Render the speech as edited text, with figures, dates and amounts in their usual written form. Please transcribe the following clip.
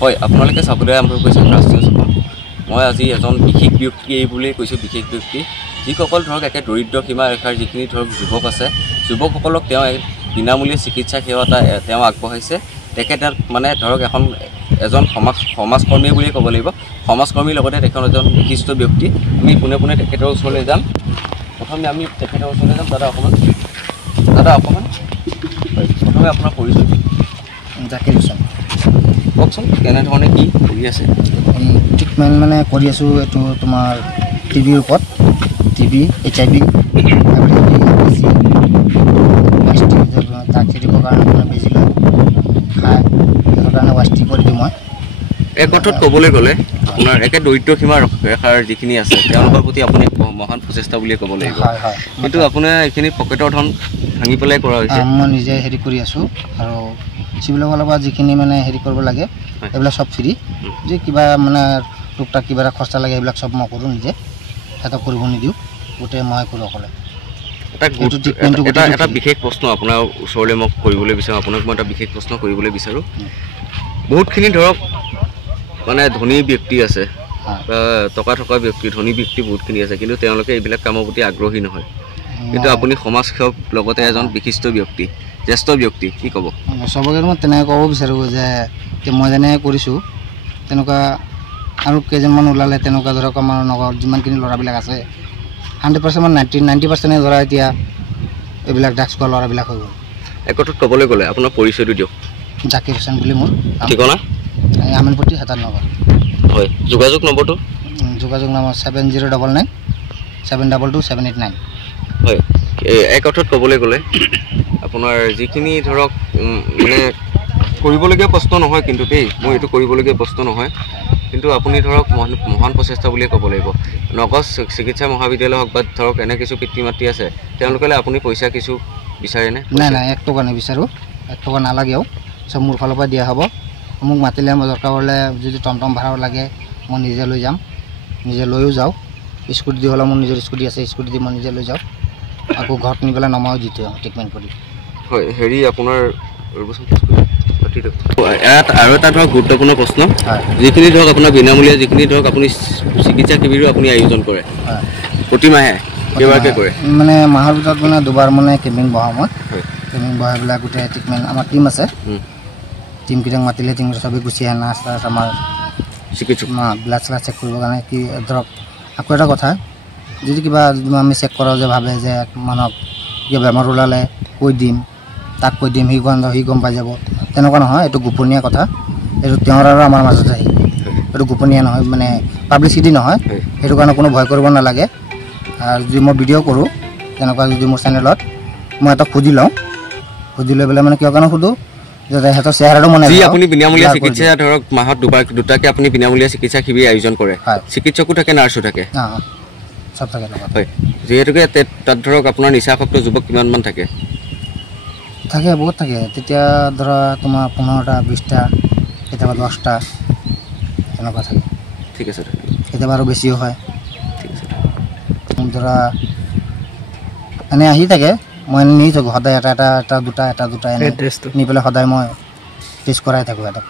হয় আপোনালোকে চাবলৈ আৰম্ভ কৰিছে ৰাষ্ট্ৰীয় চুবুৰী। মই আজি এজন বিশেষ ব্যক্তি বুলি কৈছোঁ, বিশেষ ব্যক্তি যিসকল ধৰক একে দৰিদ্ৰ সীমা ৰেখাৰ যিখিনি ধৰক যুৱক আছে, যুৱকসকলক তেওঁ বিনামূলীয়া চিকিৎসা সেৱা তেওঁ আগবঢ়াইছে। তেখেত মানে ধৰক এজন সমাজকৰ্মী বুলিয়ে ক'ব লাগিব। সমাজকৰ্মীৰ লগতে তেখেত এজন বিশিষ্ট ব্যক্তি। আমি পোনে পোনে তেখেতৰ ওচৰলৈ যাম। প্ৰথমে আমি তেখেতৰ ওচৰলৈ যাম। দাদা অকণমান প্ৰথমে আপোনাৰ পৰিচয় জাকিৰ হুছেইন। কওকচোন কেনেধৰণে কি কৰি আছে? ট্ৰিটমেণ্ট মানে কৰি আছোঁ এইটো তোমাৰ টিবিৰ ওপৰত, টিবি HIV তাক খেদিবৰ কাৰণে মানে বেজি লয় খাই, সিহঁতৰ কাৰণে ৱাষ্টি কৰি দিওঁ মই। এক কথাত ক'বলৈ গ'লে আপোনাৰ একে দৰিদ্ৰ সীমা ৰেখাৰ যিখিনি আছে তেওঁলোকৰ প্ৰতি আপুনি মহান প্ৰচেষ্টা বুলিয়ে ক'ব লাগিব। হয় হয়, কিন্তু আপোনাৰ এইখিনি পকেটৰ ধন ভাঙি পেলাই কৰা হৈছে। মই নিজে হেৰি কৰি আছোঁ আৰু চিভিলৰ ফালৰ পৰা যিখিনি মানে হেৰি কৰিব লাগে এইবিলাক চব ফ্ৰী। যে কিবা মানে টুকটাক কিবা এটা খৰচা লাগে এইবিলাক চব মই কৰোঁ নিজে, সিহঁতক কৰিব নিদিওঁ, গোটেই মই কৰোঁ অকলে। এটা বিশেষ প্ৰশ্ন আপোনাৰ ওচৰলৈ মই কৰিবলৈ বিচাৰোঁ, আপোনাক মই এটা বিশেষ প্ৰশ্ন কৰিবলৈ বিচাৰোঁ। বহুতখিনি ধৰক মানে ধনী ব্যক্তি আছে বা টকা থকা ব্যক্তি, ধনী ব্যক্তি বহুতখিনি আছে, কিন্তু তেওঁলোকে এইবিলাক কামৰ প্ৰতি আগ্ৰহী নহয়। কিন্তু আপুনি সমাজসেৱক লগতে এজন বিশিষ্ট ব্যক্তি, জ্যেষ্ঠ ব্যক্তি, কি ক'ব? চবকে মই তেনেকৈ ক'ব বিচাৰোঁ যে মই যেনেকৈ কৰিছোঁ তেনেকুৱা আৰু কেইজনমান ওলালে তেনেকুৱা ধৰক আমাৰ নগৰত যিমানখিনি ল'ৰাবিলাক আছে 100% 90% ধৰা এতিয়া এইবিলাক ড্ৰাগছ খোৱা ল'ৰাবিলাক হৈ গ'ল। এক কথাত ক'বলৈ গ'লে আপোনাৰ পৰিচয়টো দিয়ক। জাকিৰ হুছেইন বুলি মোৰ ঠিকনা? আমিনপট্টি হেতাৰ নগৰ। হয়, যোগাযোগ নম্বৰটো? যোগাযোগ নম্বৰ 7099 722 789। হয়, এক অৰ্থত ক'বলৈ গ'লে আপোনাৰ যিখিনি ধৰক মানে কৰিবলগীয়া প্ৰশ্ন নহয়, কিন্তু দেই মই এইটো কৰিবলগীয়া প্ৰশ্ন নহয়, কিন্তু আপুনি ধৰক মহান প্ৰচেষ্টা বুলিয়ে ক'ব লাগিব। নগজ চিকিৎসা মহাবিদ্যালয় হওক বা ধৰক এনে কিছু পিতৃ মাতৃ আছে, তেওঁলোকলৈ আপুনি পইচা কিছু বিচাৰেনে? নাই নাই, 1 টকা নিবিচাৰোঁ, 1 টকা নালাগেও, চব মোৰ ফালৰ পৰা দিয়া হ'ব। মোক মাতিলে মই দৰকাৰ হ'লে যদি টমটম ভাড়াও লাগে মই নিজে লৈ যাম, নিজে লৈও যাওঁ। স্কুটি দি হ'লে মোৰ নিজৰ স্কুটি আছে, স্কুটি দি মই নিজে লৈ যাওঁ, আকৌ ঘৰত নি পেলাই নমাও দি থওঁ ট্ৰিটমেণ্ট কৰি। হয়, হেৰি আপোনাৰ ইয়াত আৰু এটা ধৰক গুৰুত্বপূৰ্ণ প্ৰশ্ন, যিখিনি ধৰক আপোনাৰ বিনামূলীয়া যিখিনি ধৰক আপুনি চিকিৎসা শিবিৰো আপুনি আয়োজন কৰে প্ৰতিমাহে কেইবাৰকৈ কৰে? মানে মাহৰ ভিতৰত মানে 2বাৰ মানে কেম্পিং বহাওঁ মই। কেম্পিং বহাই পেলাই গোটেই ট্ৰিটমেণ্ট আমাৰ টীম আছে, টীমকেইটাক মাতিলে টীমকেইটা চবেই গুচি আহে। নাৰ্ছ আমাৰ চিকিৎসক ব্লাড শ্লাড চেক কৰিবৰ কাৰণে। কি ধৰক আকৌ এটা কথা, যদি কিবা আমি চেক কৰাওঁ যে ভাবে যে মানুহক কিবা বেমাৰ ওলালে কৈ দিম, তাক কৈ দিম, সি গম পাই যাব, তেনেকুৱা নহয়। এইটো গোপনীয় কথা, এইটো তেওঁৰ আৰু আমাৰ মাজতে আহি, এইটো গোপনীয় নহয়, মানে পাব্লিচিটি নহয়। সেইটো কাৰণে কোনো ভয় কৰিব নালাগে। আৰু যদি মই ভিডিঅ' কৰোঁ তেনেকুৱা যদি মোৰ চেনেলত মই এটা সুধি লওঁ, সুধি লৈ পেলাই মানে কিয় কাৰণে সোধোঁ যে সিহঁতৰ চেহেৰাটো মানে আপুনি বিনামূলীয়া চিকিৎসা ধৰক মাহত দুটাকৈ আপুনি বিনামূলীয়া চিকিৎসা শিবিৰ আয়োজন কৰে, চিকিৎসকো থাকে, নাৰ্ছো থাকে, চব থাকে। হয়, যিহেতুকে তাত ধৰক আপোনাৰ নিচাসক্ত যুৱক কিমানমান থাকে? থাকে, বহুত থাকে। তেতিয়া ধৰা তোমাৰ 15টা 20টা, কেতিয়াবা 10টা এনেকুৱা থাকে। ঠিক আছে, কেতিয়াবা আৰু বেছিও হয়। ঠিক আছে, ধৰা এনে আহি থাকে, মই নি থাকোঁ সদায় এটা দুটা এনে নি পেলাই সদায় মই টেষ্ট কৰাই থাকোঁ সিহঁতক।